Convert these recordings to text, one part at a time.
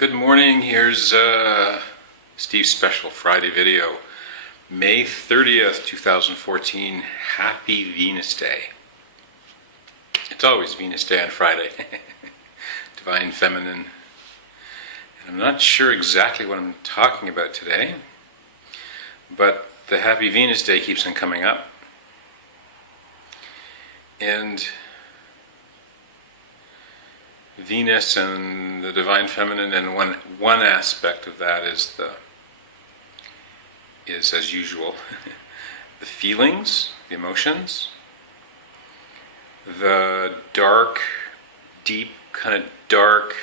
Good morning, here's Steve's special Friday video. May 30th, 2014, Happy Venus Day. It's always Venus Day on Friday. Divine Feminine. And I'm not sure exactly what I'm talking about today, but the Happy Venus Day keeps on coming up. And Venus and the Divine Feminine, and one aspect of that is as usual the feelings, the emotions, the dark, deep, kind of dark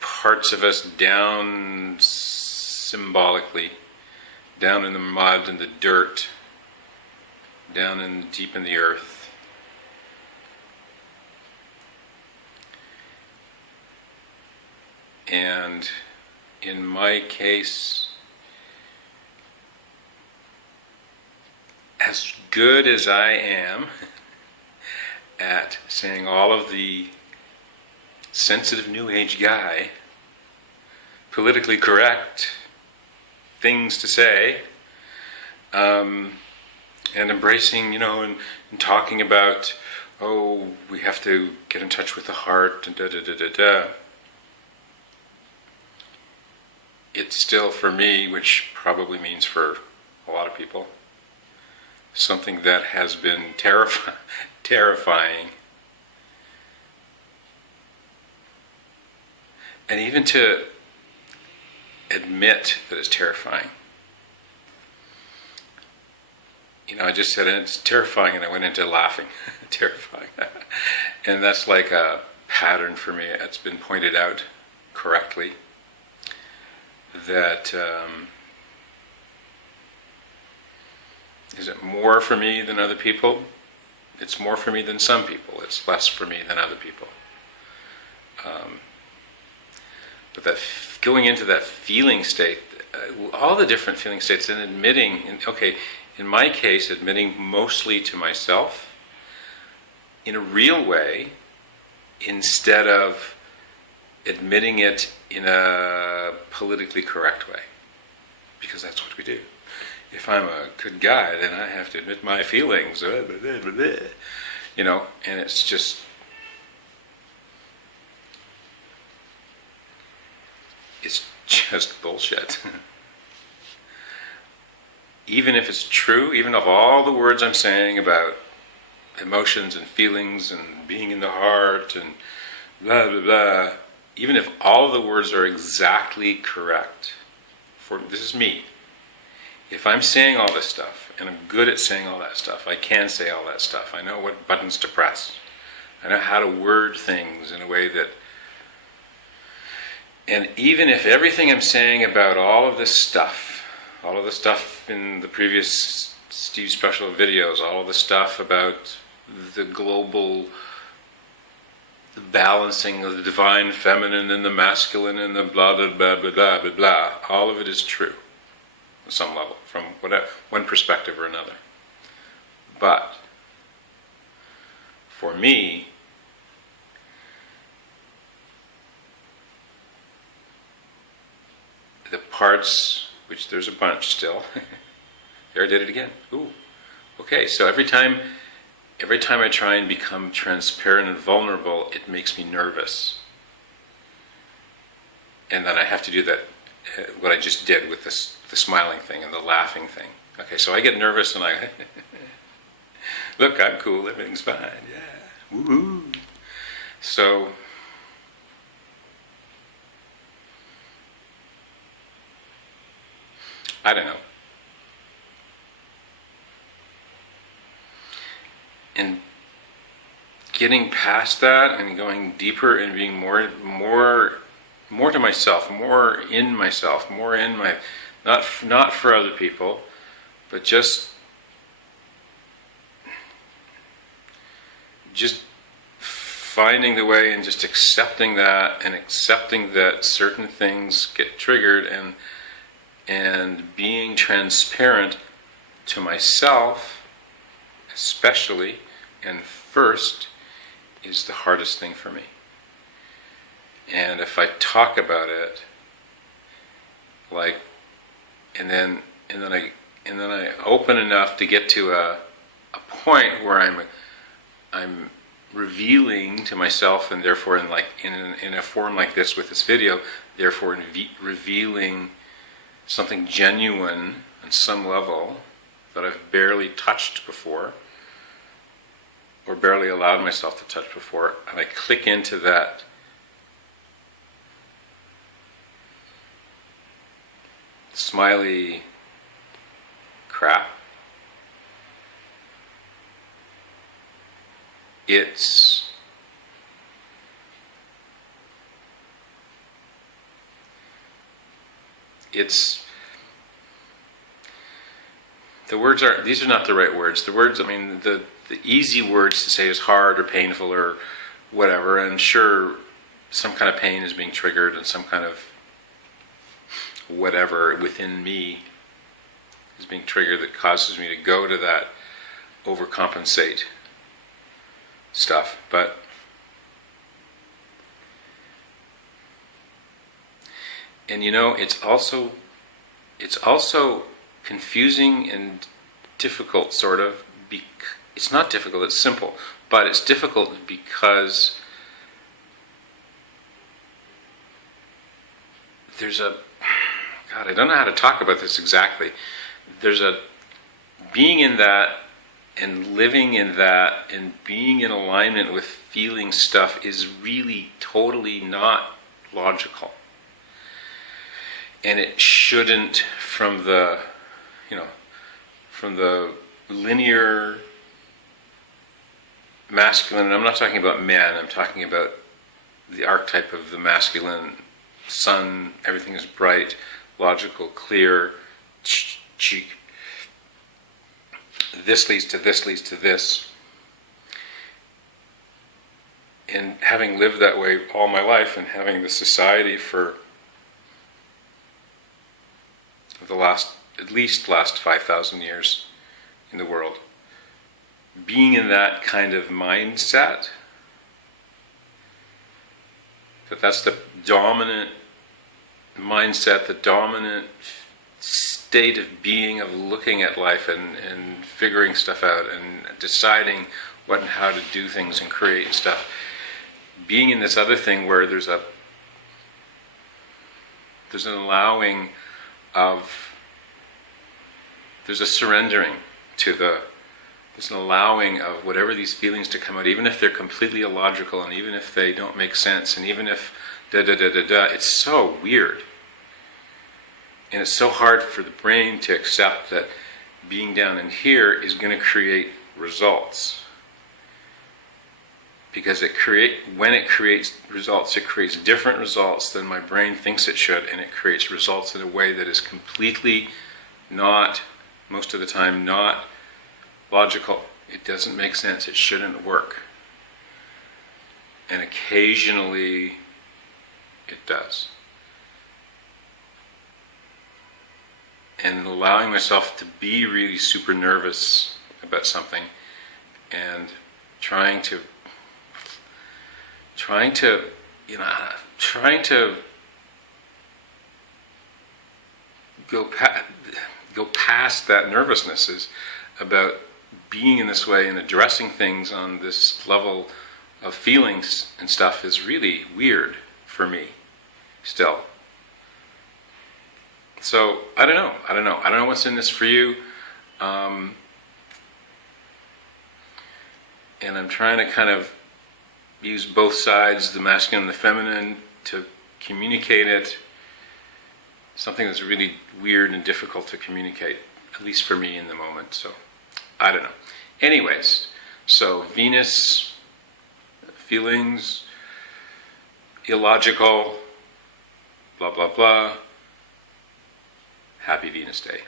parts of us down symbolically, down in the mud and the dirt, down in deep in the earth. And in my case, as good as I am at saying all of the sensitive New Age guy, politically correct things to say, and embracing, and talking about, oh, we have to get in touch with the heart, and da-da-da-da-da. It's still, for me, which probably means for a lot of people, something that has been terrifying. And even to admit that it's terrifying. I just said it's terrifying, and I went into laughing. Terrifying. And that's like a pattern for me. It's been pointed out correctly. That is it more for me than other people? It's more for me than some people. It's less for me than other people. But that going into that feeling state, all the different feeling states, and admitting, in my case, admitting mostly to myself in a real way, instead of admitting it in a politically correct way, because that's what we do. If I'm a good guy, then I have to admit my feelings, and it's just, bullshit. Even if it's true, even of all the words I'm saying about emotions and feelings and being in the heart and blah blah blah, even if all of the words are exactly correct, this is me. If I'm saying all this stuff, and I'm good at saying all that stuff, I can say all that stuff, I know what buttons to press, I know how to word things in a way that, and even if everything I'm saying about all of the stuff in the previous Steve Special videos, all of the stuff about the global, the balancing of the divine feminine and the masculine and the blah blah blah blah blah blah blah, all of it is true at some level, from one perspective or another. But for me, the parts, which there's a bunch still, there I did it again. Ooh, okay, so every time I try and become transparent and vulnerable, it makes me nervous. And then I have to do that, what I just did with the smiling thing and the laughing thing. Okay, so I get nervous and I, look, I'm cool, everything's fine, yeah, woo-hoo. So, I don't know. And getting past that and going deeper and being more to myself, more in myself, more in my, not for other people, but just finding the way and just accepting that, and accepting that certain things get triggered, and being transparent to myself, especially, and first, is the hardest thing for me. And if I talk about it, like, and then I open enough to get to a point where I'm revealing to myself, and therefore in a form like this with this video, therefore revealing something genuine on some level that I've barely touched before, or barely allowed myself to touch before, and I click into that smiley crap. It's the words are, these are not the right words. The words, I mean, the easy words to say is hard or painful or whatever, and sure, some kind of pain is being triggered and some kind of whatever within me is being triggered that causes me to go to that overcompensate stuff. But and you know, it's also confusing and difficult, sort of. It's not difficult, it's simple, but it's difficult because there's a, God, I don't know how to talk about this exactly. There's a being in that and living in that and being in alignment with feeling stuff is really totally not logical. And it shouldn't, from the linear masculine, and I'm not talking about men, I'm talking about the archetype of the masculine sun, everything is bright, logical, clear, this leads to this leads to this. And having lived that way all my life and having the society for the at least last 5,000 years in the world, being in that kind of mindset, that's the dominant mindset, the dominant state of being, of looking at life and figuring stuff out and deciding what and how to do things and create stuff. Being in this other thing where there's an allowing of, there's a surrendering to there's an allowing of whatever these feelings to come out, even if they're completely illogical and even if they don't make sense and even if it's so weird. And it's so hard for the brain to accept that being down in here is going to create results. Because when it creates results, it creates different results than my brain thinks it should, and it creates results in a way that is completely not, most of the time, not logical. It doesn't make sense. It shouldn't work. And occasionally it does. And allowing myself to be really super nervous about something and trying to go past that nervousness is about being in this way and addressing things on this level of feelings and stuff is really weird for me still. So I don't know what's in this for you, and I'm trying to kind of use both sides, the masculine and the feminine, to communicate it. Something that's really weird and difficult to communicate, at least for me in the moment. So I don't know. Anyways, so Venus, feelings, illogical, blah blah blah. Happy Venus Day.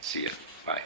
See ya. Bye.